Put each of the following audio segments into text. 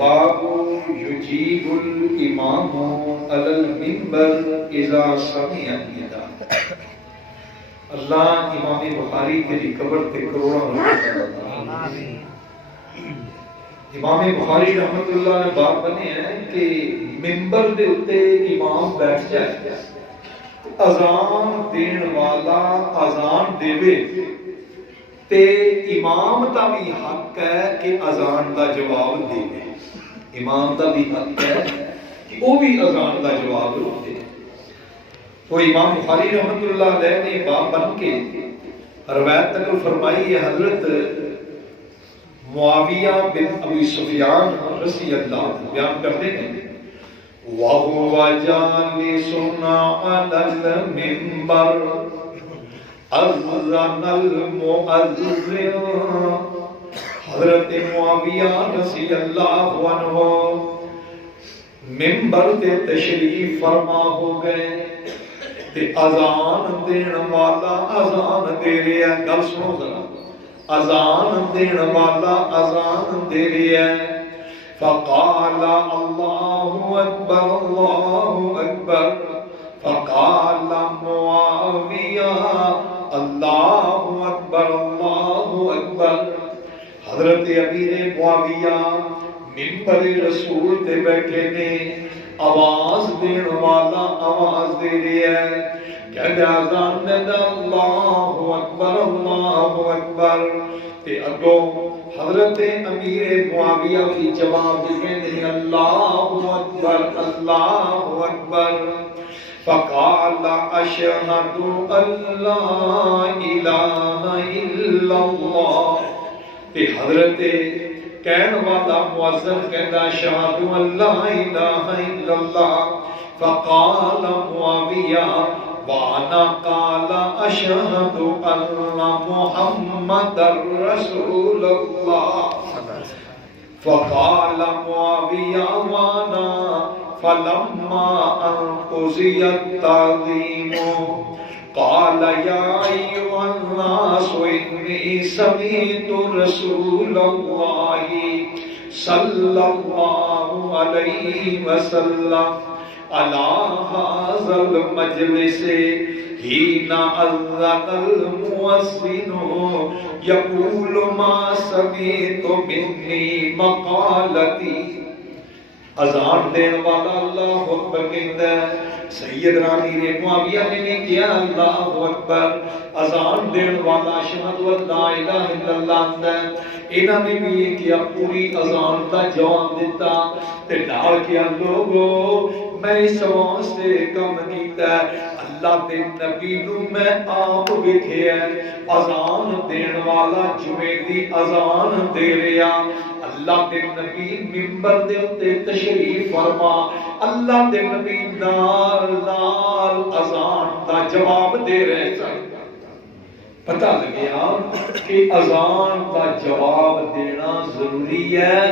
باب یجیب الامام علی المنبر اذا سمع النداء۔ اللہ امام بخاری تیری قبر تے کروڑا امام بخاری رحمت اللہ نے بات بنے ہیں کہ منبر دے اتے امام بیٹھ جائے، اذان دین والا اذان دیوے تے امام دا بھی حق ہے کہ اذان دا جواب دے۔ امام دا بھی حق ہے کہ وہ بھی اذان دا جواب دے۔ تو امام بخاری رحمت اللہ علیہ نے باب بن کے روایت تک فرمائی ہے، حضرت معاویہ بن ابی سفیان رضی اللہ عنہ بیان کرتے ہیں، وَهُوَ جَالِسٌ عَلَى الْمِنبَرِ اذن المؤذن۔ حضرت معاویہ رضی اللہ عنہ منبر تے تشریف فرما ہو گئے تے اذان دین والا اذان دے رہا ہے۔ گل سنو ذرا، اذان دین والا اذان دے رہا ہے۔ فقال اللہ اکبر اللہ اکبر، فقال معاویہ اللہ اکبر اللہ اکبر۔ حضرت امیر معاویہ منبر رسول تے بیٹھے نے، آواز دین والا آواز دے رہا ہے، کہتے آزان دے دا اللہ اکبر تے اگو حضرت امیر معاویہ کی جواب دیکھیں اللہ اکبر۔ فقال اشہد ان لا الہ الا اللہ، تے حضرت کہن والا مؤذن کہتا اشہد ان لا الہ الا اللہ۔ فقال معاویہ وانا قال اشہد ان محمد رسول اللہ۔ فقال معاویہ وانا فلما ان قضی التعظیم قال یا ایھا الناس انی سمعت رسول اللہ صلی اللہ علیہ وسلم علی ھذا المجلس حین اذن المؤذن یقول ما سمعت منی مقالتی۔ اذان دین والا اللہ اکبر کہتا ہے، سیدنا امیر معاویہ نے بھی کیا اللہ اکبر، اذان دین والا اشہد ان لا الہ الا اللہ ہے، انہاں نے بھی یہ کیا، پوری اذان کا جواب دیتا تے نال کیا لوگو میں اس واسطے کم کیتا ہے، اللہ دے نبی نو میں آپ ویکھیا ہے، اذان دین والا جمعے دی اذان دے رہا، اللہ دے نبی منبر دے اتے تشریف فرما، اللہ دے نبی نال نال اذان دا جواب دے رہے سن۔ پتہ لگیا کہ اذان دا جواب دینا ضروری ہے۔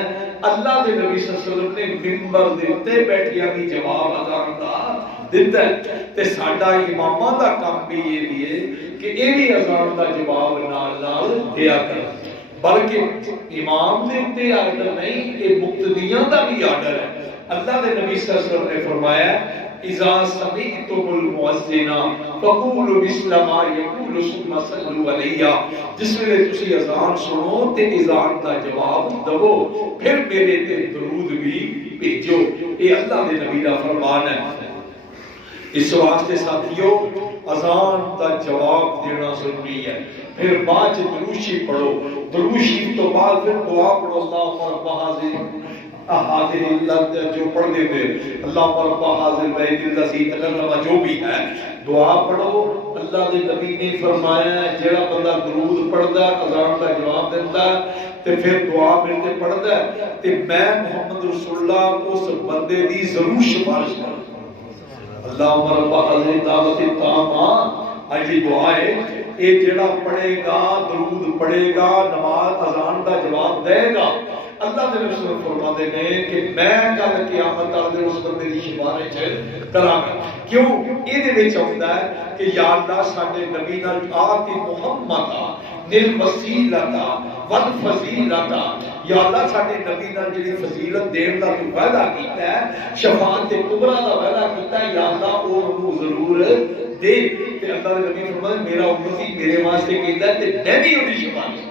اللہ دے نبی صلی اللہ علیہ وسلم نے منبر دے اتے بیٹھیا بھی جواب اذان دا دیتا ہے، تے ساڈا اماماں دا کام بھی یہ بھی ہے کہ یہ بھی اذان دا جواب نال نال دیا کر، بلکہ امام دے تے آرڈر نہیں، یہ مقتدیاں دا بھی آرڈر ہے۔ اللہ دے نبی صلی اللہ علیہ وسلم نے فرمایا اذا سمعتم المؤذن فقولوا مثل ما يقول ثم صلوا علیہ، جس ویلے تسی اذان سنو تے اذان دا جواب دو، پھر میرے تے درود بھی بھیجو۔ یہ اللہ دے نبی دا فرمان ہے۔ اس واسطے ساتھیو اذان دا جواب دینا ضروری ہے۔ پھر بعد دروشی پڑھو، دروشی تو بعد پھر دعا پڑھو، اللہ رب حاضر اللہ جو پڑھ دیتے اللہ رب حاضر بیت الذی تکلم جو بھی ہے دعا پڑھو۔ اللہ دے نبی نے فرمایا ہے جڑا بندہ درود پڑھدا ہے اذان دا جواب دیتا ہے تے پھر دعا ملتے پڑھدا ہے تے میں محمد رسول اللہ اس بندے دی ضرور سفارش کروں۔ اللہ رب حاضر دعوت تامہ اجی دعا ہے، اے جڑا پڑھے گا درود پڑھے گا نماز اذان دا جواب دے گا، اللہ دے رسول فرماتے ہیں کہ میں کل قیامت والے اس بندے دی شفاعت کراں گا. کیوں؟ یہ وچ ہوندا ہے کہ یا اللہ ساڈے نبی نال آتی محمد دل وسیلتا والفضیلتا، یا اللہ ساڈے نبی نال جڑی فضیلت دین دا تو وعدہ کیتا ہے، شفاعت کبریٰ دا وعدہ کیتا ہے، یا اللہ او نوں ضرور دے. تے اللہ دے نبی فرماتے میرا امتی میرے واسطے کیتا ہے تے میں بھی اودی شفاعت.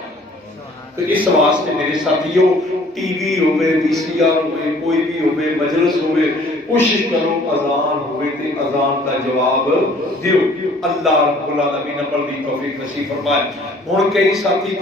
تو اس واسطے میرے ساتھیوں ٹی وی ہوئے وی سی آر ہوئے کوئی بھی ہوئے مجلس ہوئے کوشش کرو اذان ہوئے تے اذان کا جواب دیو. اللہ رب العالمین عمل دی توفیق نصیب فرمائے. ہن کئی ساتھی